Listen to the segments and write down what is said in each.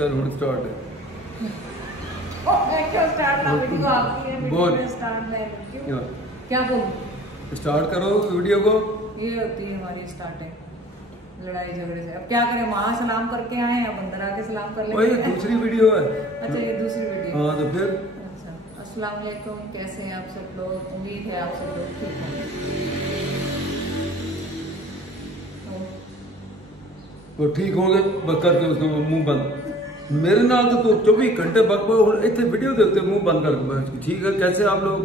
चल हुण स्टार्ट है। मैं क्यों स्टार्ट ना वीडियो आपकी है बोल। स्टार्ट मैं क्यों क्या? क्या बोल स्टार्ट करो वीडियो को। ये होती है हमारी स्टार्टिंग लड़ाई झगड़े से। अब क्या करें, वहां सलाम करके आए अब अंदर आके सलाम कर वही लेंगे। दूसरी वीडियो है। अच्छा ये दूसरी वीडियो। हाँ तो फिर अच्छा अस्सलाम वालेकुम, कैसे हैं आप सब लोग? उम्मीद है आप सब लोग ठीक हैं। वो ठीक होंगे बस करके उसको मुंह बंद। मेरे नाल तो 24 घंटे बक इतने वीडियो देखते मुंह बंद करके। ठीक है कैसे आप लोग?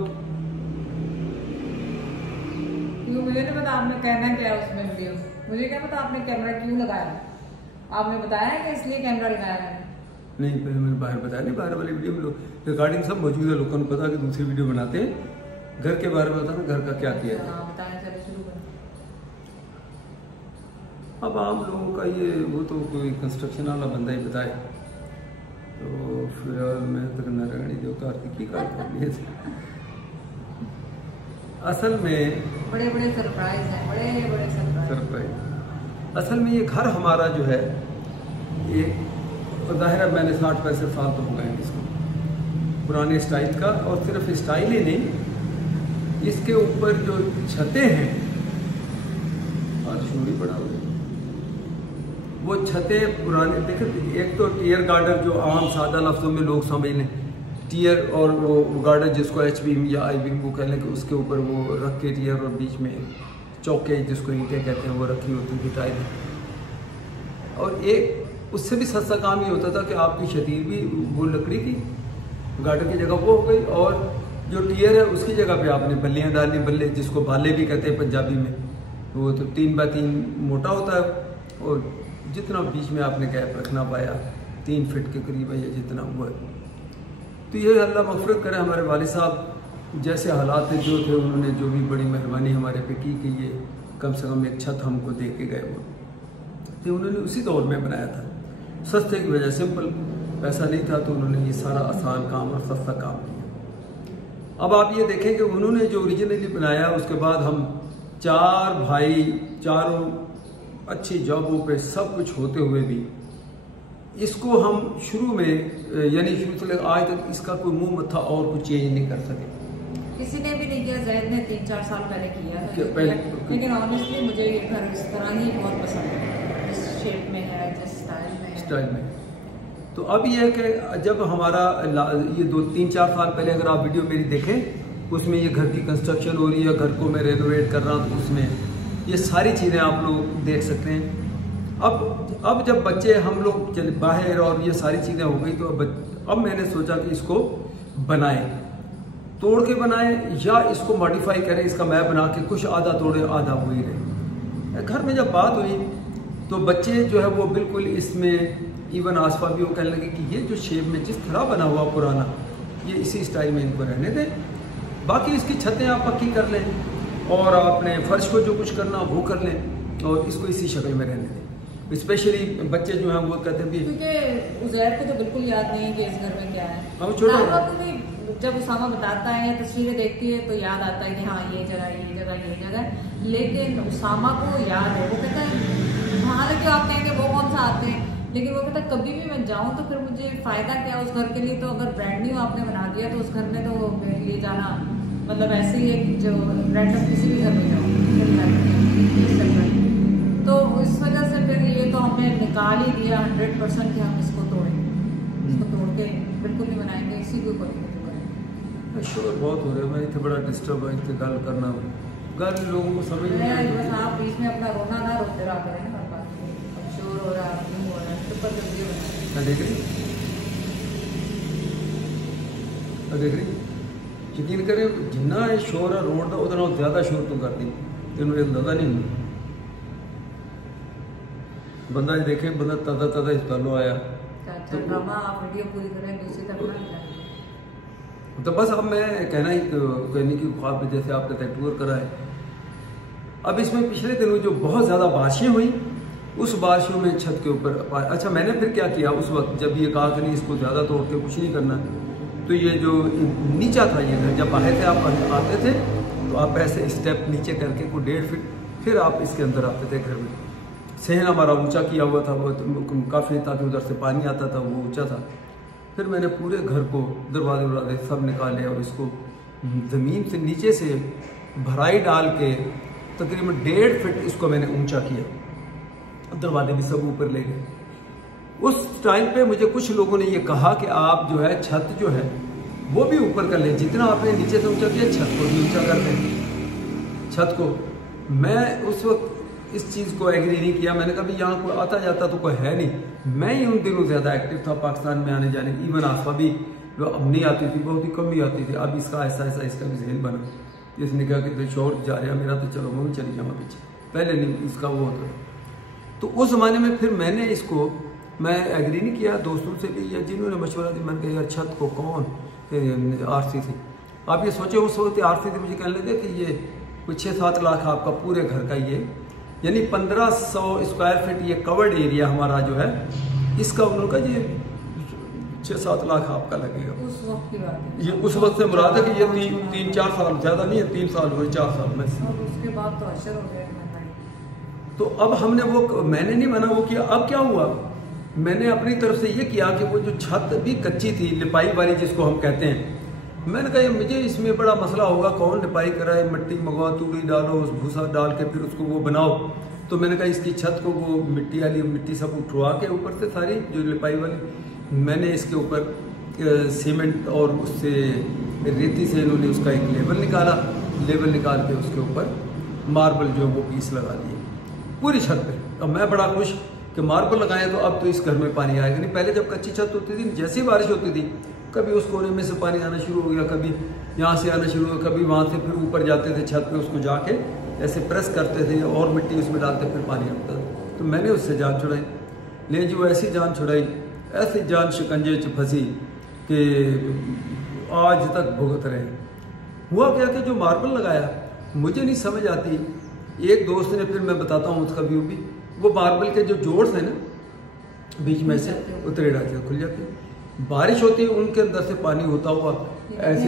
क्यों मुझे नहीं पता आपने कहना क्या है उसमें वीडियो। मुझे क्या पता आपने कैमरा क्यों लगाया है। आपने बताया है कि इसलिए कैमरा लगाया है? नहीं पहले मैंने बाहर बताया नहीं, बाहर वाली वीडियो में लोग रिकॉर्डिंग सब मौजूद है। लोगों को पता कि दूसरी वीडियो बनाते हैं। घर के बारे में बताना, घर का क्या किया है। हाँ बताया, चलो शुरू करें। अब आम लोगों का ये वो तो कोई कंस्ट्रक्शन वाला बंदा ही बताए तो फिर मैं तो नारायणी जो कार्तिकी का असल में बड़े बड़े सरप्राइज हैं, बड़े बड़े सरप्राइज। असल में ये घर हमारा जो है ये जाहिर है मैंने 60-65 साल तो हो गए हैं इसको, पुराने स्टाइल का। और सिर्फ स्टाइल ही नहीं, इसके ऊपर जो छतें हैं और शोरी बड़ा हुआ वो छतें पुराने। देखें एक तो टीयर गार्डन जो आम सादा लफ्जों में लोग समझ लें, टीयर और वो गार्डन जिसको एच बीम या आई बीम को कह लें कि उसके ऊपर वो रख के टीयर और बीच में चौके जिसको ईंटें कहते हैं वो रखी होती थी टाइल। और एक उससे भी सस्ता काम ये होता था कि आपकी शतीर भी वो लकड़ी की गार्डन की जगह वो हो गई, और जो टीयर है उसकी जगह पे आपने बल्लियाँ डालनी। बल्ले जिसको बाले भी कहते हैं पंजाबी में, वो तो 3x3 मोटा होता है और जितना बीच में आपने गैप रखना पाया 3 फीट के करीब है या जितना हुआ है। तो ये अल्लाह मग़फ़िरत करे, हमारे वालिद साहब जैसे हालात जो थे उन्होंने जो भी बड़ी मेहरबानी हमारे पे की कि ये कम से कम एक छत हमको दे के गए। वो तो उन्होंने उसी दौर में बनाया था, सस्ते की वजह, सिंपल पैसा नहीं था तो उन्होंने ये सारा आसान काम और सस्ता काम किया। अब आप ये देखें कि उन्होंने जो ओरिजिनली बनाया उसके बाद हम 4 भाई, चारों अच्छी जॉबों पे सब कुछ होते हुए भी इसको हम शुरू में यानी शुरू से लेकर आज तक इसका कोई मुंह मत्था और कुछ चेंज नहीं कर सके। किसी ने भी नहीं किया, जैद ने 3-4 साल पहले किया था पहले, लेकिन ऑनेस्टली मुझे ये घर इस तरह ही बहुत पसंद है, इस शेप में है, जिस स्टाइल में। तो अब ये है कि जब हमारा ये 2-3-4 साल पहले अगर आप वीडियो मेरी देखें उसमें ये घर की कंस्ट्रक्शन हो रही है, घर को मैं रेनोवेट कर रहा हूँ, तो उसमें ये सारी चीज़ें आप लोग देख सकते हैं। अब जब बच्चे हम लोग चले बाहर और ये सारी चीज़ें हो गई तो अब मैंने सोचा कि इसको बनाएं, तोड़ के बनाएं या इसको मॉडिफाई करें, इसका मैप बना के कुछ आधा तोड़े आधा वही रहे। घर में जब बात हुई तो बच्चे जो है वो बिल्कुल इसमें इवन आसपास भी वो कहने लगे कि ये जो शेप में जिस तरह बना हुआ पुराना ये इसी स्टाइल में इनको रहने दें, बाकी इसकी छतें आप पक्की कर लें और आपने फर्श को जो कुछ करना वो कर लें और इसको इसी शक्ल में रहने दें। स्पेशली बच्चे जो हैं वो कहते हैं भी, क्योंकि उज़ैर को तो बिल्कुल याद नहीं है कि इस घर में क्या है। हम छोटा जब उसामा बताता है या तस्वीरें देखती है तो याद आता है कि हाँ ये जगह ये जगह ये जगह, लेकिन उसामा को याद है। वो कहता है हालांकि आप कहेंगे वो कौन सा आते हैं, लेकिन वो कहता है कभी भी मैं जाऊँ तो फिर मुझे फ़ायदा क्या उस घर के लिए। तो अगर ब्रांड न्यू आपने बना दिया तो उस घर में तो मेरे लिए जाना मतलब ऐसे ही है कि जो रैंडम किसी भी घर में जाओ तो इस वजह से फिर ये तो हमने निकाल ही दिया 100% कि हम इसको तोड़ेंगे, इसको तोड़ के बिल्कुल नहीं बनाएंगे, इसी को कोई शोर बहुत हो रहा है। मैं इतना बड़ा डिस्टर्ब है, इतने गल करना गल लोगों को समझ नहीं बस आप बीच में अपना रोना ना रोते रहा करें ना, शोर हो रहा है क्यों हो रहा है सुपर जल्दी बना देख रही यकीन करें जिन्ना ये शोर है रोड का उधर ज्यादा शोर तो कर दी तेन अंदाजा नहीं होंगे। बंदा देखे बंदा तदा हिस्तालो आया तो आप वीडियो पूरी करें दूसरी तरफ। तो बस अब मैं कहने की ख्वाब जैसे आपने टूर करा है। अब इसमें पिछले दिनों जो बहुत ज़्यादा बारिशें हुई उस बारिशों में छत के ऊपर अच्छा मैंने फिर क्या किया उस वक्त जब ये कहा कि नहीं इसको ज़्यादा तोड़ के कुछ नहीं करना, तो ये जो नीचा था ये घर जब बाहर से आप आते थे तो आप ऐसे स्टेप नीचे करके को 1.5 फीट फिर आप इसके अंदर आते थे घर में। सहन हमारा ऊंचा किया हुआ था, वो काफ़ी, ताकि उधर से पानी आता था, वो ऊंचा था। फिर मैंने पूरे घर को दरवाजे सब निकाले और इसको ज़मीन से नीचे से भराई डाल के तकरीबन 1.5 फीट इसको मैंने ऊंचा किया, दरवाजे भी सब ऊपर ले गए। उस टाइम पे मुझे कुछ लोगों ने ये कहा कि आप जो है छत जो है वो भी ऊपर कर लें, जितना आपने नीचे से ऊंचा किया छत को भी ऊंचा कर लें। छत को मैं उस वक्त इस चीज़ को एग्री नहीं किया। मैंने कहा यहाँ कोई आता जाता तो कोई है नहीं, मैं ही उन दिनों ज़्यादा एक्टिव था पाकिस्तान में आने जाने। इवन आसफा भी अब नहीं आती थी, बहुत ही कम ही आती थी। अब इसका ऐसा इसका भी जहन बना, जिसने कहा कि शोर जा रहा मेरा तो चलो मैं चली जाऊँ पीछे, पहले नहीं इसका वो होता। तो उस ज़माने में फिर मैंने इसको मैं एग्री नहीं किया, दोस्तों से भी या जिन्होंने मशवरा दिया, मैंने कहा यार छत को कौन आरसी थी। आप ये सोचे उस वक्त आरसी थी, मुझे कहने लगे कि ये कुछ 6-7 लाख आपका पूरे घर का, ये यानी 1500 स्क्वायर फीट ये कवर्ड एरिया हमारा जो है इसका, उन्होंने कहा ये 6-7 लाख आपका लगेगा। उस वक्त की बात है, ये उस वक्त से मुराद है कि ये 3-4 साल, ज़्यादा नहीं है, 3 साल हुए, 4 साल में। और उसके बाद तो अशर हो गया। तो अब हमने वो, मैंने नहीं माना वो किया। अब क्या हुआ, मैंने अपनी तरफ से ये किया कि वो जो छत भी कच्ची थी, लिपाई वाली जिसको हम कहते हैं, मैंने कहा मुझे इसमें बड़ा मसला होगा, कौन लिपाई कराए, मिट्टी मंगवाओ, तूड़ी डालो, भूसा डाल के फिर उसको वो बनाओ। तो मैंने कहा इसकी छत को वो मिट्टी वाली मिट्टी सब उठवा के ऊपर से सारी जो लिपाई वाली, मैंने इसके ऊपर सीमेंट और उससे रेती से इन्होंने उसका एक लेवल निकाला, लेवल निकाल के उसके ऊपर मार्बल जो वो पीस लगा दिए पूरी छत पे। अब मैं बड़ा खुश कि मार्बल लगाए तो अब तो इस घर में पानी आएगा नहीं। पहले जब कच्ची छत होती थी, जैसी बारिश होती थी, कभी उस कोने में से पानी आना शुरू हो गया, कभी यहाँ से आना शुरू हो गया, कभी वहाँ से फिर ऊपर जाते थे छत पे, उसको जाके ऐसे प्रेस करते थे और मिट्टी उसमें डालते फिर पानी आता था। तो मैंने उससे जान छुड़ाई, ले जो ऐसी जान छुड़ाई, ऐसी जान शिकंजे च फंसी कि आज तक भुगत रहे। हुआ क्या कि जो मार्बल लगाया मुझे नहीं समझ आती, एक दोस्त ने, फिर मैं बताता हूँ उसका व्यू भी, वो मार्बल के जो जोड़ है ना बीच में से उतरेड़ा से खुल जाते हैं, बारिश होती है उनके अंदर से पानी होता हुआ ऐसे,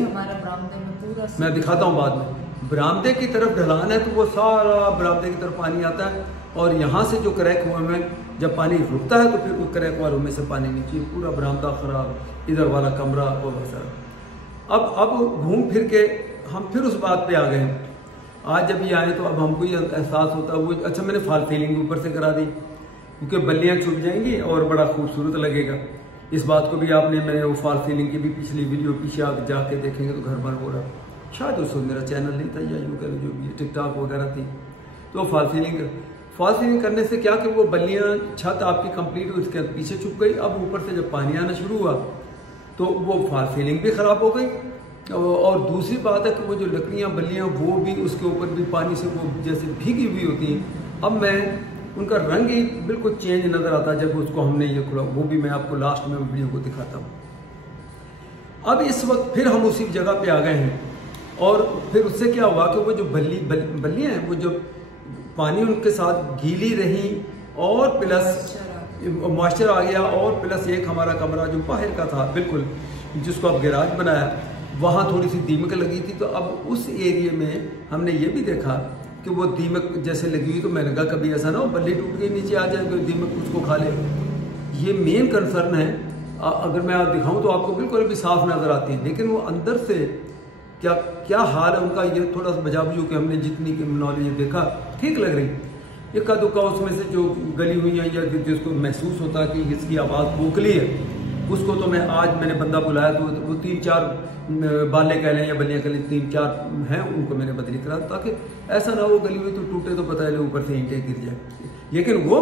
मैं दिखाता हूँ बाद में। बरामदे की तरफ ढलान है तो वो सारा बरामदे की तरफ पानी आता है, और यहाँ से जो क्रैक हुए में जब पानी रुकता है तो फिर उस क्रैक वालों में से पानी नीचे, पूरा बरामदा खराब, इधर वाला कमरा और वगैरह। अब घूम फिर के हम फिर उस बात पे आ गए। आज जब ये आए तो अब हमको ये एहसास होता है वो, अच्छा मैंने फॉल सीलिंग ऊपर से करा दी क्योंकि बल्लियाँ छुप जाएंगी और बड़ा खूबसूरत लगेगा। इस बात को भी आपने, मैंने वो फॉल सीलिंग की भी पिछली वीडियो पीछे आप जाके देखेंगे तो घर भर हो रहा, शायद उस मेरा चैनल नहीं था या यूँ कह जो भी टिकटॉक वगैरह थी, तो फॉल सीलिंग करने से क्या कि वो बल्लियाँ छत आपकी कंप्लीट उसके पीछे छुप गई। अब ऊपर से जब पानी आना शुरू हुआ तो वो फॉल सीलिंग भी ख़राब हो गई, और दूसरी बात है कि वो जो लकड़ियाँ बल्लियाँ वो भी उसके ऊपर भी पानी से वो जैसे भीगी हुई होती हैं। अब मैं उनका रंग ही बिल्कुल चेंज नज़र आता है जब उसको हमने ये खुला, वो भी मैं आपको लास्ट में वीडियो को दिखाता हूँ। अब इस वक्त फिर हम उसी जगह पे आ गए हैं, और फिर उससे क्या हुआ कि वो जो बल्लियाँ हैं वो जो पानी उनके साथ गीली रही, और प्लस मॉइस्चर आ गया, और प्लस एक हमारा कमरा जो बाहर का था बिल्कुल, जिसको अब गैराज बनाया, वहाँ थोड़ी सी दीमक लगी थी। तो अब उस एरिया में हमने ये भी देखा कि वो दीमक जैसे लगी हुई, तो मैंने कहा कभी ऐसा ना हो बल्ली टूट के नीचे आ जाए कोई दीमक उसको खा ले। ये मेन कंसर्न है। अगर मैं आप दिखाऊं तो आपको बिल्कुल भी साफ नज़र आती है, लेकिन वो अंदर से क्या हाल है उनका, ये थोड़ा सा बजाबजू कि हमने जितनी नॉलेज देखा ठीक लग रही। इक्का दुक्का उसमें से जो गली हुई है या जिसको महसूस होता है कि इसकी आवाज़ बोखली है, उसको तो मैंने बंदा बुलाया तो वो 3-4 बाले कह लें या बलियाँ कह लें, 3-4 हैं, उनको मैंने बदली करा ताकि ऐसा ना हो गली हुई तो टूटे तो पता है ऊपर से ईंटें गिर जाए। लेकिन वो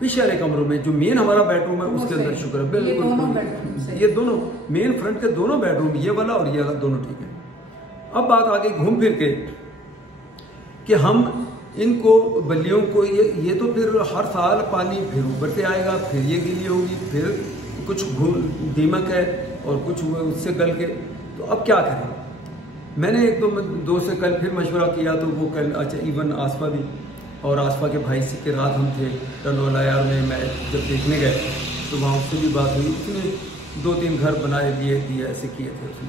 पीछे वाले कमरों में जो मेन हमारा बेडरूम है उसके अंदर शुक्र है बिल्कुल, ये दोनों मेन फ्रंट के दोनों बेडरूम, ये वाला और ये वाला दोनों ठीक है। अब बात आ गई घूम फिर के कि हम इनको बल्लियों को ये तो फिर हर साल पानी फिर ऊपर से आएगा, फिर ये गीली होगी, फिर कुछ दीमक है और कुछ उससे गल के, तो अब क्या करें। मैंने एक दो से कल फिर मशवरा किया, तो वो कल अच्छा इवन आसफा भी, और आसफा के भाई से के रात हम थे टनोला यार में, मैं जब देखने गए तो वहाँ उससे भी बात हुई, उसने 2-3 घर बनाए दिए ऐसे किए थे उसने।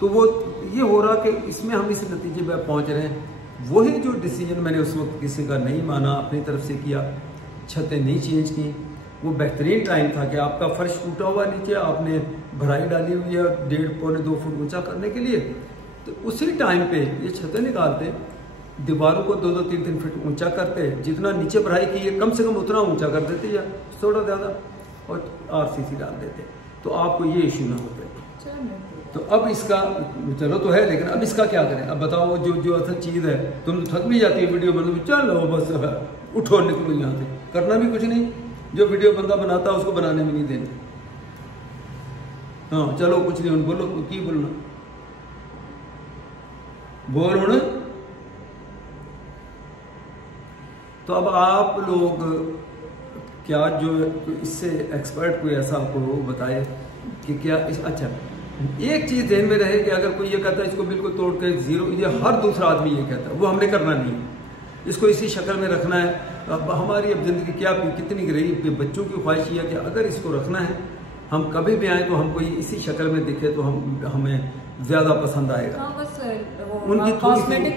तो वो ये हो रहा कि इसमें हम इस नतीजे पर पहुँच रहे हैं। वही जो डिसीजन मैंने उस वक्त किसी का नहीं माना, अपनी तरफ से किया, छतें नहीं चेंज की। वो बेहतरीन टाइम था कि आपका फर्श टूटा हुआ नीचे, आपने भराई डाली हुई है 1.5 पौने 2 फुट ऊंचा करने के लिए, तो उसी टाइम पे ये छतें निकालते, दीवारों को 2-2, 3-3 फीट ऊंचा करते, जितना नीचे भराई की है कम से कम उतना ऊंचा कर देते या थोड़ा ज़्यादा, और RCC डाल देते, तो आपको ये इशू ना होते। तो अब इसका चलो तो है, लेकिन अब इसका क्या करें? अब बताओ, जो असल चीज़ है, तुम थक भी जाती है वीडियो बनो, चलो बस उठो निकलो यहाँ से, करना भी कुछ नहीं, जो वीडियो बंदा बनाता है उसको बनाने में नहीं देना। हाँ चलो कुछ नहीं, बोलो की बोलना, बोल होना। तो अब आप लोग क्या जो इससे एक्सपर्ट कोई ऐसा आपको बताए कि क्या इस, अच्छा एक चीज ध्यान में रहे कि अगर कोई ये कहता है इसको बिल्कुल तोड़ के जीरो, ये हर दूसरा आदमी ये कहता है, वो हमने करना नहीं है, इसको इसी शक्ल में रखना है। अब हमारी अब जिंदगी क्या कितनी रही, बच्चों की ख्वाहिश ये है कि अगर इसको रखना है, हम कभी भी आए तो हमको इसी शक्ल में दिखे तो हमें ज्यादा पसंद आएगा। उनकी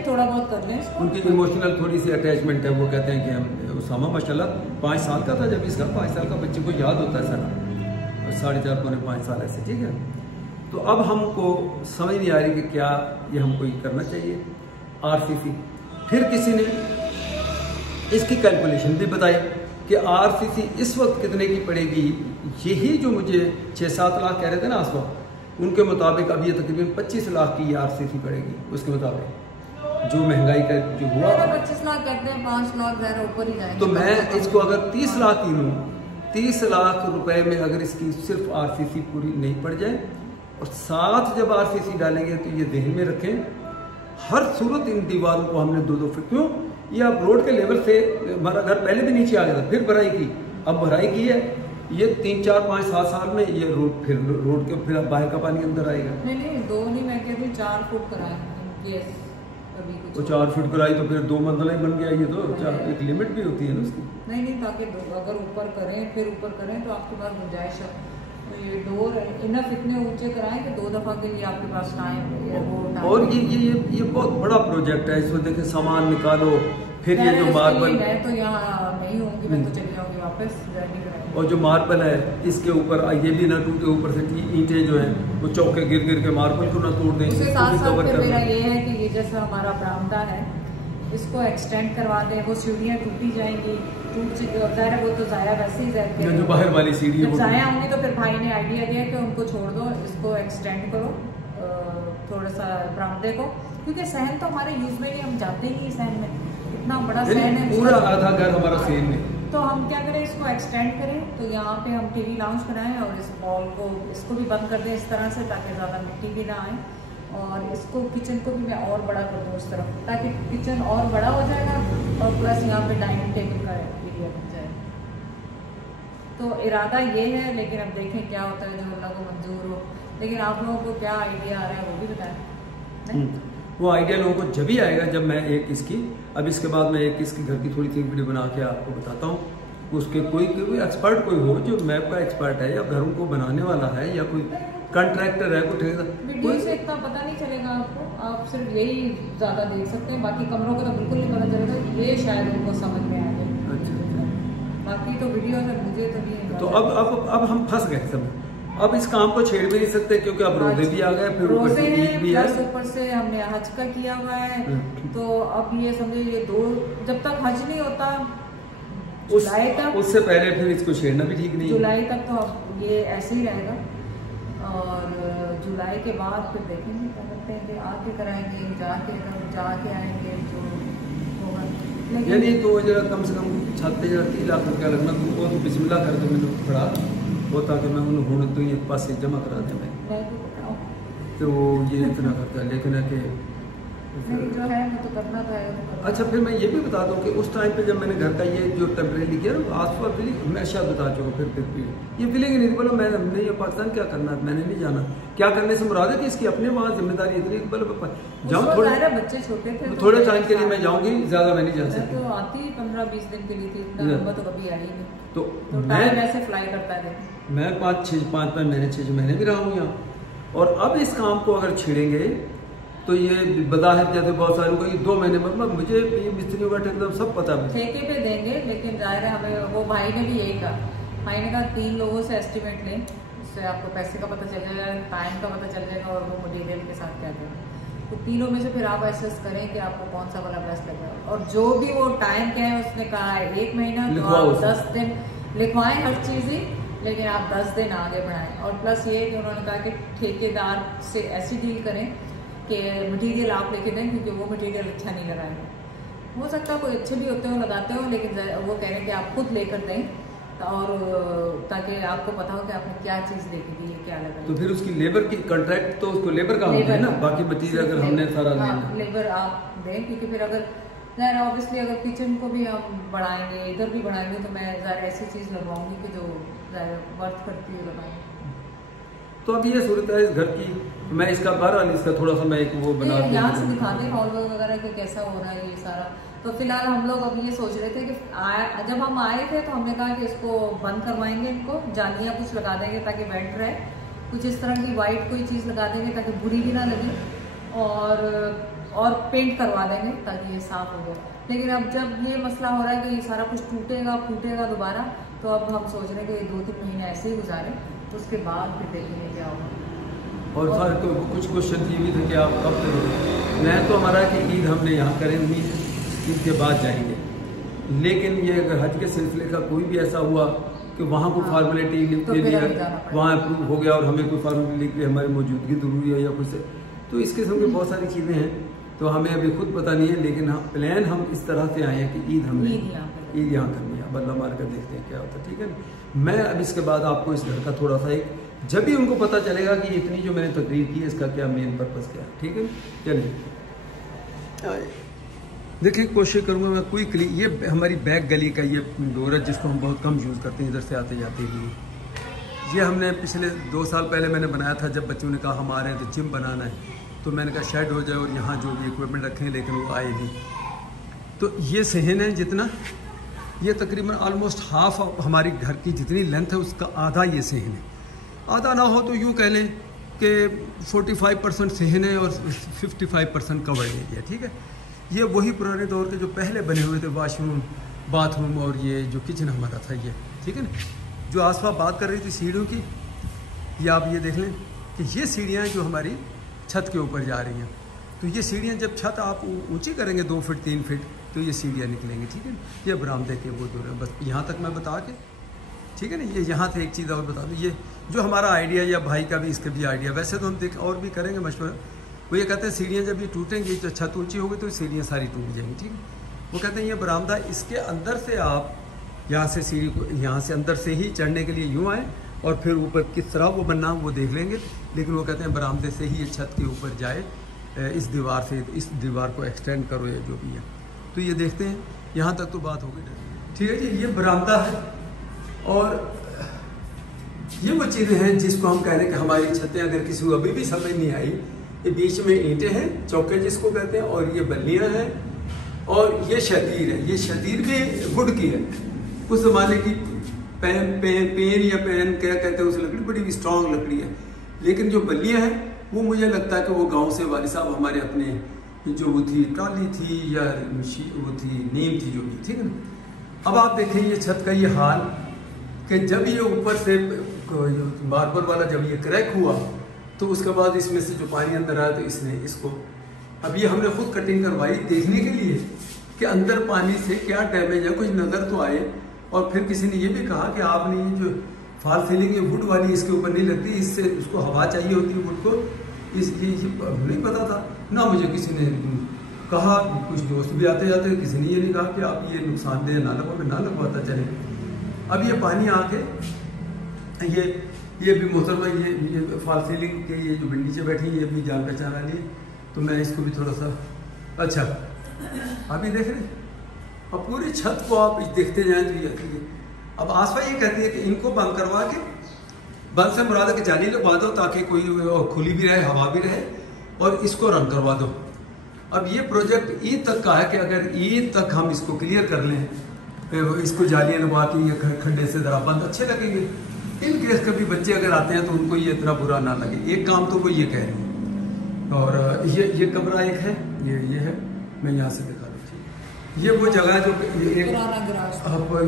थोड़ा बहुत कर लें, उनकी इमोशनल थोड़ी सी अटैचमेंट है, वो कहते हैं कि हम उसामा माशाल्लाह 5 साल का था जब इसका, 5 साल का बच्चे को याद होता है सारा, 4.5 पौने 5 साल ऐसे, ठीक है। तो अब हमको समझ नहीं आ रही कि क्या ये हमको ये करना चाहिए RCC। फिर किसी ने इसकी कैलकुलेशन भी बताई कि RCC इस वक्त कितने की पड़ेगी, यही जो मुझे 6-7 लाख कह रहे थे ना आसपास, उनके मुताबिक अब ये तकरीबन 25 लाख की RCC पड़ेगी, उसके मुताबिक जो महंगाई का जो हुआ। 25 लाख कहते हैं, 5 लाख ज़्यादा ऊपर ही जाएंगे। तो मैं इसको अगर 30 लाख की लूँ, 30 लाख रुपए में अगर इसकी सिर्फ RCC पूरी नहीं पड़ जाए, और साथ जब RCC डालेंगे तो ये ध्यान में रखें, हर सूरत इन दीवारों को हमने 2-2 फीट, क्यों ये आप रोड के लेवल से, हमारा घर पहले भी नीचे आ गया था, फिर भराई की, अब भराई की है, ये 3-4-5-7 साल में ये रोड के फिर बाहर का पानी अंदर आएगा। नहीं 2 नहीं, मैं कहती हूँ 4 फुट कराए, तो 4 फुट कराई तो फिर 2 मंजिला ही बन गया, ये तो एक लिमिट भी होती है ना उसकी। नहीं ताकि अगर ऊपर करें फिर ऊपर करें तो आपके पास गुंजाइश है, तो ये डोर इनफ इतने ऊंचे कराएं कि 2 दफा के लिए आपके पास टाइम। और ये बहुत बड़ा प्रोजेक्ट है, इसमें देखें सामान निकालो, फिर ये जो मार्बल है तो यहाँ नहीं होंगी, मैं तो चली जाऊंगी वापस। और जो मार्बल है इसके ऊपर ये भी ना टूटे, ऊपर से ईंटें जो है वो चौके गिर के मार्बल को ना तोड़ दें। उसके साथ मेरा ये है कि ये जैसा हमारा बरामदा है इसको एक्सटेंड करवा दें, वो सीढ़ियाँ टूटी जाएंगी, है वो तो ज़ाया वैसे ही जाएगी, जो बाहर वाली सीढ़ी ज़ाया होंगी। तो फिर भाई ने आइडिया दिया कि उनको छोड़ दो, इसको एक्सटेंड करो थोड़ा सा बरामदे को, क्योंकि सहन तो हमारे यूज में नहीं, हम जाते ही सहन में, इतना बड़ा सहन है, पूरा आधा घर हमारा सहन में। तो हम क्या करें, इसको एक्सटेंड करें, तो यहाँ पे हम टीवी लाउंज बनाएं और इस वॉल को इसको भी बंद कर दें इस तरह से, ताकि ज़्यादा मिट्टी भी ना आए, और इसको किचन को भी मैं और बड़ा कर दूँ उस तरफ, ताकि किचन और बड़ा हो जाएगा और प्लस यहाँ पे डाइनिंग टेबल का एरिया बन जाएगा। तो इरादा ये है, लेकिन अब देखें क्या होता है, जो अल्लाह को मंजूर हो। लेकिन आप लोगों को क्या आइडिया आ रहा है वो भी बताएं। वो आइडिया लोगों को जब ही आएगा जब मैं एक इसकी, अब इसके बाद मैं एक इसकी घर की थोड़ी सी वीडियो बना के आपको बताता हूँ, उसके कोई एक्सपर्ट कोई हो जो मैप का एक्सपर्ट है, या घरों को बनाने वाला है, या कोई कॉन्ट्रैक्टर है, कोई ठेकेदार। वीडियो से इतना पता नहीं चलेगा आपको, आप सिर्फ यही ज़्यादा देख सकते हैं, बाकी कमरों का तो बिल्कुल नहीं पता चलेगा, ये शायद उनको समझ में आ जाए। अच्छा, बाकी तो वीडियो से मुझे तो नहीं। तो अब हम फंस गए सब, अब इस काम को छेड़ भी नहीं सकते क्योंकि अब रोजे भी आ गए, फिर ऊपर से ईद भी है, ऊपर से हमने हज का किया हुआ है, तो अब ये समझो ये 2 जब तक हज नहीं होता जुलाई तक, उससे पहले फिर इसको छेड़ना भी ठीक नहीं, जुलाई तक तो अब ये ऐसे ही रहेगा, और जुलाई के बाद फिर देखेंगे क्या करते हैं, कि आके कराएंगे, जाके आएंगे जो होगा। यानी तो जरा कम से कम छत पे जरा 3 लाख रुपया लगना, वो तो बिस्मिल्लाह कर दो मैंने पड़ा होता कि मैं उन्हें होने तो ये पास से जमा करा दें मैं तो ये इतना करता है, लेकिन है कि जो है वो तो करना था। अच्छा, फिर मैं ये भी बता दूं कि उस टाइम पे जब मैंने घर का ये जो टेम्परेरी किया ना, आसपास फीलिंग मैं शायद बता चुका, फिर ये फीलिंग नहीं थी, बोलो मैं हमने ये पाकिस्तान क्या करना है, मैंने नहीं जाना, क्या करने से मुराद है कि इसकी अपने वहाँ जिम्मेदारी इतनी, बोलो जाऊँ बच्चे छोटे थे, थोड़े टाइम के लिए मैं जाऊँगी, ज़्यादा मैं नहीं जा सकती, तो आती 15-20 दिन के लिए थी, इतना लंबा तो कभी आई नहीं, तो मैं ऐसे फ्लाई करता है, मैं 5 महीने 6 महीने भी रहा हूँ यहाँ। और अब इस काम को अगर छेड़ेंगे तो ये बदाहत जैसे बहुत सारे को ये 2 महीने मतलब मुझे ये मिस्त्री का एकदम सब पता है। ठेके पे देंगे, लेकिन जाहिर है हमें वो भाई ने भी यही कहा, भाई ने कहा 3 लोगों से एस्टिमेट लें, उससे आपको पैसे का पता चल जाएगा, टाइम का पता चल जाएगा और वो मटीरियल के साथ क्या करें। तो 3 में से फिर आप एसेस करें कि आपको कौन सा वाला बेस्ट लगेगा। और जो भी वो टाइम क्या है उसने कहा है 1 महीना, तो आप 10 दिन लिखवाएं हर चीज़ ही, लेकिन आप 10 दिन आगे बढ़ाएं। और प्लस ये कि उन्होंने कहा कि ठेकेदार से ऐसी डील करें कि मटेरियल आप लेके दें, क्योंकि वो मटेरियल अच्छा नहीं लगाएगा। हो सकता है कोई अच्छे भी होते हो लगाते हो, लेकिन वो कह रहे हैं कि आप खुद लेकर दें, और ताकि आपको पता हो कि आपने क्या चीज़ देखी थी, क्या लगा। तो फिर उसकी लेबर की कॉन्ट्रैक्ट तो उसको लेबर का होता है ना, बाकी मटेरियल अगर हमने सारा लेना, लेबर आप दें, क्योंकि फिर अगर ज़रा ऑब्वियसली अगर किचन को भी हम बढ़ाएंगे, इधर भी बढ़ाएंगे, तो मैं ज़रा ऐसी चीज़ लगवाऊंगी कि जो ज़रा वर्थ करती है लगाएंगे। तो अब ये सूरत है इस घर की, मैं इसका बहरहाल इसका थोड़ा सा मैं एक वो बना यहाँ से दिखाते हैं हॉल वगैरह कि कैसा हो रहा है ये सारा। तो फिलहाल हम लोग अब ये सोच रहे थे कि जब हम आए थे तो हमने कहा कि इसको बंद करवाएंगे, इनको जालियाँ कुछ लगा देंगे ताकि वेंट रहे, कुछ इस तरह की वाइट कोई चीज़ लगा देंगे ताकि बुरी भी ना लगे, और पेंट करवा देंगे ताकि ये साफ हो जाए। लेकिन अब जब ये मसला हो रहा है कि ये सारा कुछ टूटेगा फूटेगा दोबारा, तो अब हम सोच रहे हैं कि 2-3 महीने ऐसे ही गुजारे, तो उसके बाद फिर देखेंगे क्या होगा। और सर तो कुछ क्वेश्चन ये भी थे कि आप कब करोगे। मैं तो हमारा कि ईद हमने यहाँ करेंगे, ईद के बाद जाएंगे, लेकिन ये अगर हज के सिलसिले का कोई भी ऐसा हुआ कि वहाँ कोई फार्मेलिटी के लिए वहाँ अप्रूव हो गया और हमें कोई फार्मेलिटी के लिए हमारी मौजूदगी जरूरी है या कुछ, तो इस किस्म की बहुत सारी चीज़ें हैं, तो हमें अभी खुद पता नहीं है। लेकिन हाँ प्लान हम इस तरह से आए हैं कि ईद हमने ईद यहाँ करनी है, बदला मार कर देखते हैं क्या होता है, ठीक है ना। मैं अब इसके बाद आपको इस घर का थोड़ा सा एक, जब भी उनको पता चलेगा कि इतनी जो मैंने तकरीर की है इसका क्या मेन पर्पज़ क्या है, ठीक है। चलिए देखिए, कोशिश करूँगा मैं क्विकली। ये हमारी बैक गली का ये डोर है जिसको हम बहुत कम यूज़ करते हैं इधर से आते जाते हुए। ये हमने पिछले 2 साल पहले मैंने बनाया था, जब बच्चों ने कहा हम आ रहे हैं तो जिम बनाना है, तो मैंने कहा शेड हो जाए और यहाँ जो भी इक्विपमेंट रखें, लेकिन वो आए नहीं। तो ये सहन है जितना, ये तकरीबन ऑलमोस्ट हाफ हमारी घर की जितनी लेंथ है उसका आधा ये सहन है। आधा ना हो तो यूँ कह लें कि 45% सहन है और 55% कवर्ड एरिया, ठीक है। ये वही पुराने दौर के जो पहले बने हुए थे, वॉशरूम बाथरूम और ये जो किचन हमारा था ये, ठीक है ना। जो आसपास बात कर रही थी सीढ़ियों की, ये आप ये देख लें कि ये सीढ़ियाँ जो हमारी छत के ऊपर जा रही हैं, तो ये सीढ़ियाँ जब छत आप ऊंची करेंगे 2 फीट 3 फीट, तो ये सीढ़ियाँ निकलेंगी, ठीक है। ये बरामदे के वो दूर है, बस यहाँ तक मैं बता के, ठीक है ना। ये यहाँ से एक चीज़ और बता दूँ, ये जो हमारा आइडिया या भाई का भी इसका भी आइडिया, वैसे तो हम देख और भी करेंगे मशवरा। वो ये कहते हैं सीढ़ियाँ जब ये टूटेंगी, तो छत ऊँची होगी तो सीढ़ियाँ सारी टूट जाएंगी, ठीक है। वो कहते हैं ये बरामदा, इसके अंदर से आप यहाँ से सीढ़ी को यहाँ से अंदर से ही चढ़ने के लिए यूँ आए और फिर ऊपर किस तरह वो बनना वो देख लेंगे। लेकिन वो कहते हैं बरामदे से ही ये छत के ऊपर जाए, इस दीवार से इस दीवार को एक्सटेंड करो या जो भी है। तो ये देखते हैं, यहाँ तक तो बात हो गई, ठीक है जी। ये बरामदा है और ये वो चीज़ें हैं जिसको हम कह रहे हैं कि हमारी छतें अगर किसी को अभी भी समझ नहीं आई, ये बीच में ईंटें हैं, चौके जिसको कहते हैं, और ये बल्लियाँ हैं और ये शतीर है। ये शतीर भी वुड की है, उस ज़माने की पेन या पेन क्या कहते हैं उस लकड़ी, बड़ी स्ट्रॉन्ग लकड़ी है। लेकिन जो बल्लियाँ हैं वो मुझे लगता है कि वो गांव से वाली साहब हमारे अपने जो वो थी ट्राली थी या वो थी नीम थी जो भी, ठीक है ना। अब आप देखें ये छत का ये हाल कि जब ये ऊपर से मार्बल वाला जब ये क्रैक हुआ तो उसके बाद इसमें से जो पानी अंदर आया तो इसने इसको, अब ये हमने खुद कटिंग करवाई देखने के लिए कि अंदर पानी से क्या डैमेज है, कुछ नज़र तो आए। और फिर किसी ने ये भी कहा कि आपने ये जो फॉल सीलिंग ये वुड वाली इसके ऊपर नहीं लगती, इससे उसको हवा चाहिए होती है वुड को, इसलिए ये नहीं पता था ना मुझे किसी ने कहा। कुछ दोस्त भी आते जाते, किसी ने ये नहीं कहा कि आप ये नुकसानदेह ना लगवाता चले। अब ये पानी आके ये भी मोहतरमा ये फॉल सीलिंग के ये जो नीचे बैठी है ये भी जान पहचान वाली है, तो मैं इसको भी थोड़ा सा अच्छा अभी देख रहे। अब पूरी छत को आप देखते जाएं तो ये आती है। अब आसपा ये कहती है कि इनको बंद करवा के, बंद से मुराद है कि जाली लगवा दो ताकि कोई खुली भी रहे, हवा भी रहे, और इसको रंग करवा दो। अब ये प्रोजेक्ट ईद तक का है कि अगर ईद तक हम इसको क्लियर कर लें, इसको जालियाँ लगवा के ये खड्डे से ज़रा बंद अच्छे लगेंगे। इन केस कभी बच्चे अगर आते हैं तो उनको ये इतना बुरा ना लगे। एक काम तो वो ये कह रहे हैं। और ये कमरा एक है, ये है, मैं यहाँ से दिखा दूँ। ये वो जगह जो एक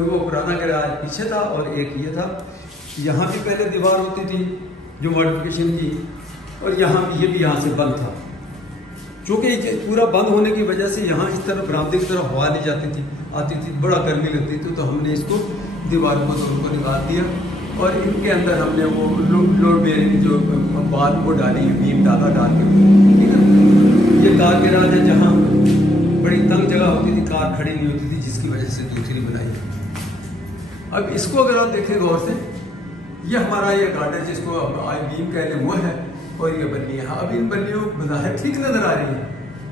वो पुराना गैराज पीछे था और एक ये था। यहाँ भी पहले दीवार होती थी जो मॉडिफिकेशन की, और यहाँ ये भी यहाँ से बंद था। चूँकि पूरा बंद होने की वजह से यहाँ इस तरफ बरामदे की तरफ हवा नहीं जाती थी, आती थी, बड़ा गर्मी लगती थी, तो हमने इसको दीवारों को दोनों को निकाल दिया और इनके अंदर हमने वो लोड बेयरिंग जो बात वो डाली, बीम डाला डाल के, ठीक है। ये कार गैराज है जहाँ बड़ी तंग जगह होती थी, कार खड़ी नहीं होती थी, जिसकी वजह से दूसरी बनाई है। अब इसको अगर आप देखें गौर से, ये हमारा ये गार्डन जिसको आई बीम कहते हैं वो है, और ये बल्लियाँ। अब इन बल्लियों बाहर ठीक नजर आ रही है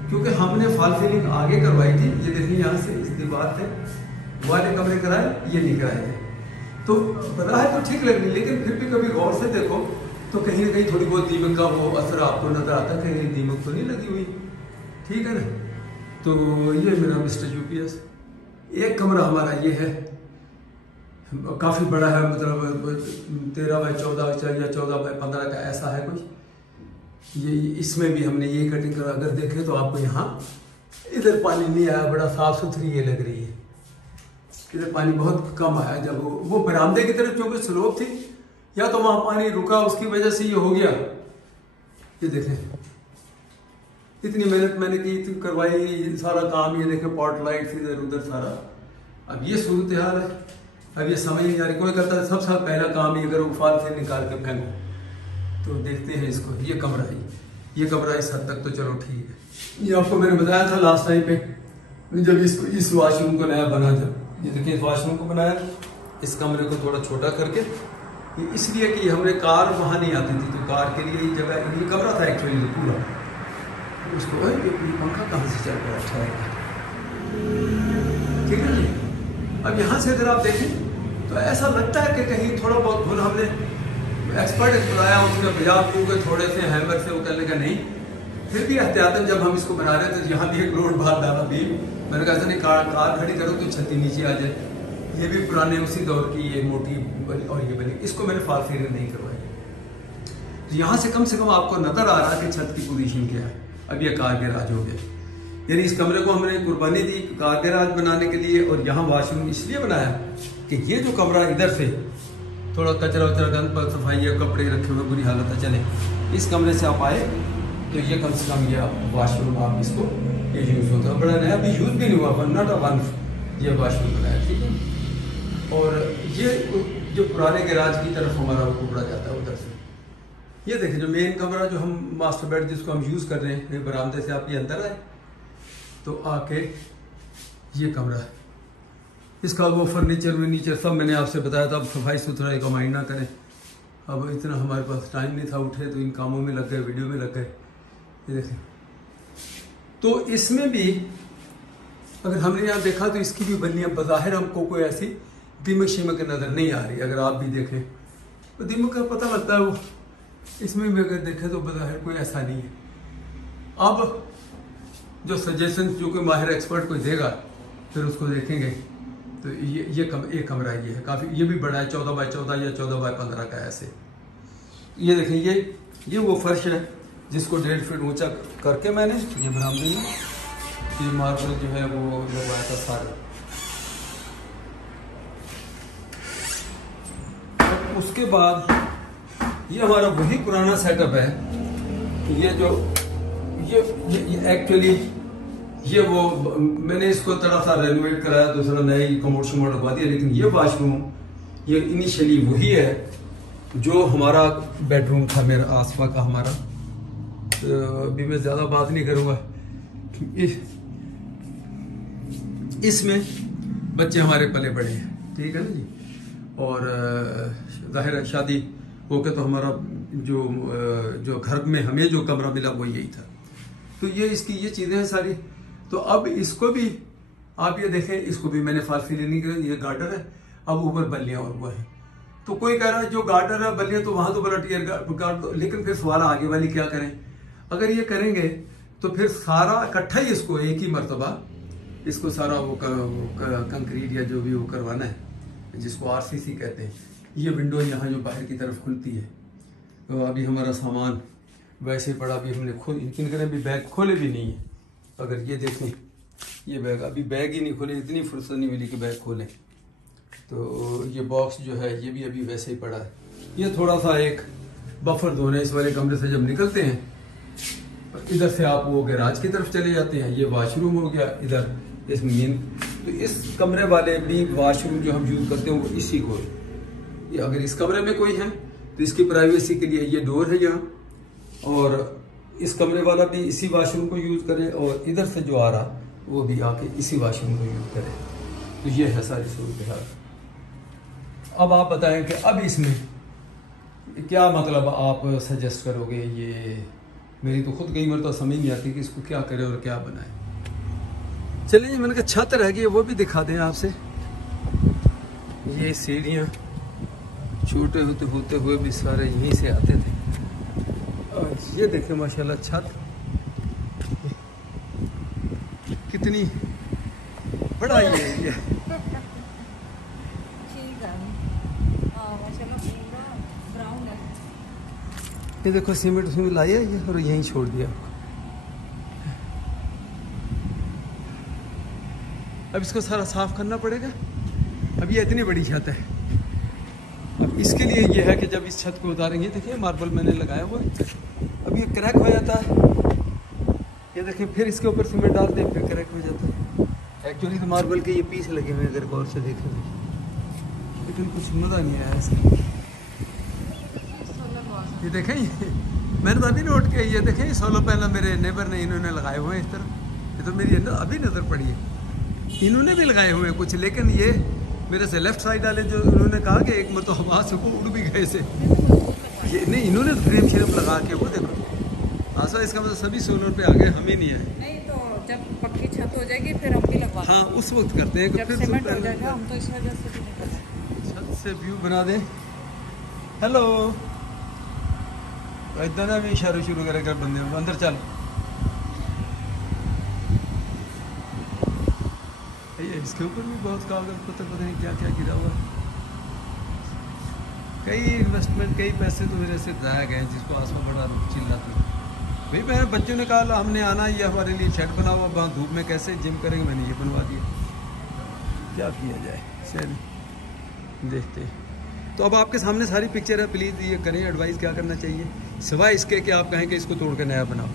क्योंकि हमने फॉल सीलिंग आगे करवाई थी। ये देखिए यहाँ से इस दीवार से वाले कमरे कराए, ये नहीं कराए थे, तो बाहर तो ठीक लग रही, लेकिन फिर भी कभी गौर से देखो तो कहीं ना कहीं थोड़ी बहुत दीमक का वो असर आपको नजर आता है, कहीं दीमक तो नहीं लगी हुई, ठीक है ना। तो ये मेरा मिस्टर यूपीएस। एक कमरा हमारा ये है, काफ़ी बड़ा है, मतलब 13 बाई 14 या 14 बाई 15 का ऐसा है कुछ। ये इसमें भी हमने ये कटिंग करा, अगर देखें तो आपको यहाँ इधर पानी नहीं आया, बड़ा साफ सुथरी ये लग रही है। इधर पानी बहुत कम आया, जब वो बरामदे की तरफ क्योंकि स्लोप थी, या तो वहाँ पानी रुका उसकी वजह से ये हो गया। ये देखें इतनी मेहनत मैंने की थी, करवाई सारा काम, ये देखें पॉट लाइट्स इधर उधर सारा। अब ये सूरत हाल है, अब ये समझ नहीं आ रही। कोई कहता है सबसे पहला काम ये करो, फाल से निकाल के फेंको। तो देखते हैं इसको। ये कमरा है, ये कमरा इस हद तक तो चलो ठीक है। ये आपको मैंने बताया था लास्ट टाइम पे जब इसको इस वॉशरूम को नया बना, जब ये देखिए इस वॉशरूम को बनाया, इस कमरे को थोड़ा छोटा करके, ये इसलिए कि हमने कार वहाँ नहीं आती थी, तो कार के लिए जगह ये कमरा था एक्चुअली तो पूरा। उसको पंखा कहाँ से चल रहा है, ठीक है जी। अब यहाँ से अगर आप देखें तो ऐसा लगता है कि कहीं थोड़ा बहुत भूल, हमने एक्सपर्ट बुलाया, उसने बाजार के थोड़े से हैमर से वो करने का नहीं, फिर भी एहतियातन जब हम इसको बना रहे थे तो यहाँ भी एक लोड बाहर डाला भी। मैंने कहा नहीं, कार खड़ी करो तो छत्ती नीचे आ जाए। ये भी पुराने उसी दौर की ये मोटी बनी, और ये बनी, इसको मैंने फॉल सीलिंग नहीं करवाई। तो यहाँ से कम आपको नजर आ रहा है कि छत की पोजीशन क्या है। अब ये कार गैराज हो गया, यानी इस कमरे को हमने कुर्बानी दी कार गैराज बनाने के लिए, और यहाँ वॉशरूम इसलिए बनाया कि ये जो कमरा इधर से थोड़ा कचरा वचरा गंद पर सफाई है, कपड़े रखे हुए बुरी हालत है, चले इस कमरे से आप आए तो ये कम से कम ये वॉशरूम आप इसको ये यूज़ होता है, बड़ा नया, अभी यूज़ भी नहीं हुआ, नॉट अ वन ये वॉशरूम बनाया, ठीक है। और ये जो पुराने गैराज की तरफ हमारा उपड़ा जाता है उधर से, ये देखिए जो मेन कमरा जो हम मास्टर बेड जिसको हम यूज़ कर रहे हैं, बरामदे से आप ये अंदर आए तो आके ये कमरा है, इसका वो फर्नीचर सब मैंने आपसे बताया था। अब सफाई सुथराई का माइंड ना करें, अब इतना हमारे पास टाइम नहीं था, उठे तो इन कामों में लग गए, वीडियो में लग गए। ये देखें तो इसमें भी अगर हमने यहाँ देखा तो इसकी भी बल्लियाँ बज़ाहिर हमको कोई ऐसी दीमक शीमक नज़र नहीं आ रही। अगर आप भी देखें तो दीमक का पता लगता है, वो इसमें भी अगर देखें तो बज़ाहिर कोई ऐसा नहीं है। अब जो सजेशन जो कोई माहिर एक्सपर्ट कोई देगा फिर उसको देखेंगे। तो एक कमरा ये है, काफ़ी ये भी बड़ा है, 14 बाई 14 या 14 बाई 15 का ऐसे। ये देखें ये वो फर्श है जिसको 1.5 फीट ऊंचा करके मैंने ये बरामदे में ये मार्बल जो है वो लगवाया था सारे। और उसके बाद ये हमारा वही पुराना सेटअप है। ये जो ये एक्चुअली ये वो मैंने इसको थोड़ा सा रेनोवेट कराया, दूसरा नया कमोड शमोड लगवा दिया, लेकिन ये वाशरूम ये इनिशियली वही है जो हमारा बेडरूम था, मेरा आसमा का हमारा। तो अभी मैं ज़्यादा बात नहीं करूँगा। इसमें बच्चे हमारे पले बड़े हैं, ठीक है ना जी। और ज़ाहिर है शादी होके तो हमारा जो घर में हमें जो कमरा मिला वो यही था। तो ये इसकी ये चीज़ें हैं सारी। तो अब इसको भी आप ये देखें, इसको भी मैंने फॉल सीलिंग नहीं किया, ये गार्डर है, अब ऊपर बल्लियाँ और हुआ है। तो कोई कह रहा है जो गार्डर है बल्लियाँ तो वहाँ तो बड़ा टीयर गार्ड दो, लेकिन फिर सवाल आगे वाली क्या करें। अगर ये करेंगे तो फिर सारा इकट्ठा ही इसको एक ही मरतबा इसको सारा वो कंक्रीट या जो भी वो करवाना है, जिसको RCC कहते हैं। ये विंडो यहाँ जो बाहर की तरफ खुलती है, तो अभी हमारा सामान वैसे ही पड़ा। अभी हमने खोल यकीन करें अभी बैग खोले भी नहीं है। अगर ये देखें ये बैग, अभी बैग ही नहीं खोले, इतनी फुर्सत नहीं मिली कि बैग खोलें। तो ये बॉक्स जो है ये भी अभी वैसे ही पड़ा है। ये थोड़ा सा एक बफर जोन है इस वाले कमरे से। जब निकलते हैं इधर से आप वो गैराज की तरफ चले जाते हैं, ये वॉशरूम हो गया इधर इस मेन। तो इस कमरे वाले भी वॉशरूम जो हम यूज़ करते हैं वो इसी को, ये अगर इस कमरे में कोई है तो इसकी प्राइवेसी के लिए ये डोर है यहाँ, और इस कमरे वाला भी इसी वॉशरूम को यूज़ करे, और इधर से जो आ रहा वो भी आके इसी वॉशरूम को यूज़ करे। तो ये है सारी सूरत हाल। अब आप बताएं कि अब इसमें क्या मतलब आप सजेस्ट करोगे। ये मेरी तो खुद कई मरतबा समझ नहीं आती कि इसको क्या करें और क्या बनाए। चलिए मैंने कहा छत रह गई वो भी दिखा दें आपसे। ये सीढ़ियाँ छोटे होते हुए भी सारे यहीं से आते थे। और ये देखें माशाल्लाह छत कितनी बड़ा ये ये देखो सीमेंट उसमें लाया ये और यहीं छोड़ दिया। अब इसको सारा साफ करना पड़ेगा। अब ये इतनी बड़ी छत है। अब इसके लिए ये है कि जब इस छत को उतारेंगे, देखिए मार्बल मैंने लगाया हुआ है, अब ये क्रैक हो जाता है। ये देखिए फिर इसके ऊपर सीमेंट डालते हैं फिर क्रैक हो जाता है। एक्चुअली तो मार्बल के ये पीस लगे हुए अगर गौर से देखेंगे, लेकिन कुछ मज़ा नहीं आया इसका। ये देखें मैंने तो अभी नोट किया, ये देखें सोलर पैनल मेरे नेबर ने इन्होंने लगाए हुए हैं इस तरह। ये तो मेरी अभी नज़र पड़ी है, इन्होंने भी लगाए हुए हैं कुछ, लेकिन ये मेरे से लेफ्ट साइड वाले जो उन्होंने कहा कि एक मतलब हवा से वो उड़ भी गए से, ये नहीं इन्होंने फ्रेम श्रेम लगा के वो देखो आशा, इसका मतलब सभी सोलर पे आ गए, हम ही नहीं आए। नहीं तो जब पक्की छत हो जाएगी फिर हम भी लगवा, हाँ उस वक्त करते हैं। जब सीमेंट हो जाएगा हम तो इस वजह से भी नहीं करते। छत से व्यू बना दें। हेलो इधर ना भी इशारे शुरू कर बंदे अंदर चल। इसके ऊपर भी बहुत कागज पता नहीं क्या क्या गिरा हुआ है। कई इन्वेस्टमेंट कई पैसे तो मेरे से जाया गए जिसको आसमा बड़ा चिल्लाती भाई। मेरे बच्चों ने कहा हमने आना, ये हमारे लिए शेड बना हुआ, वहाँ धूप में कैसे जिम करेंगे, मैंने ये बनवा दिया। क्या किया जाए, चलिए देखते हैं। तो अब आपके सामने सारी पिक्चर है, प्लीज़ ये करें एडवाइस क्या करना चाहिए, सिवाय इसके कि आप कहें कि इसको तोड़ के नया बनाओ।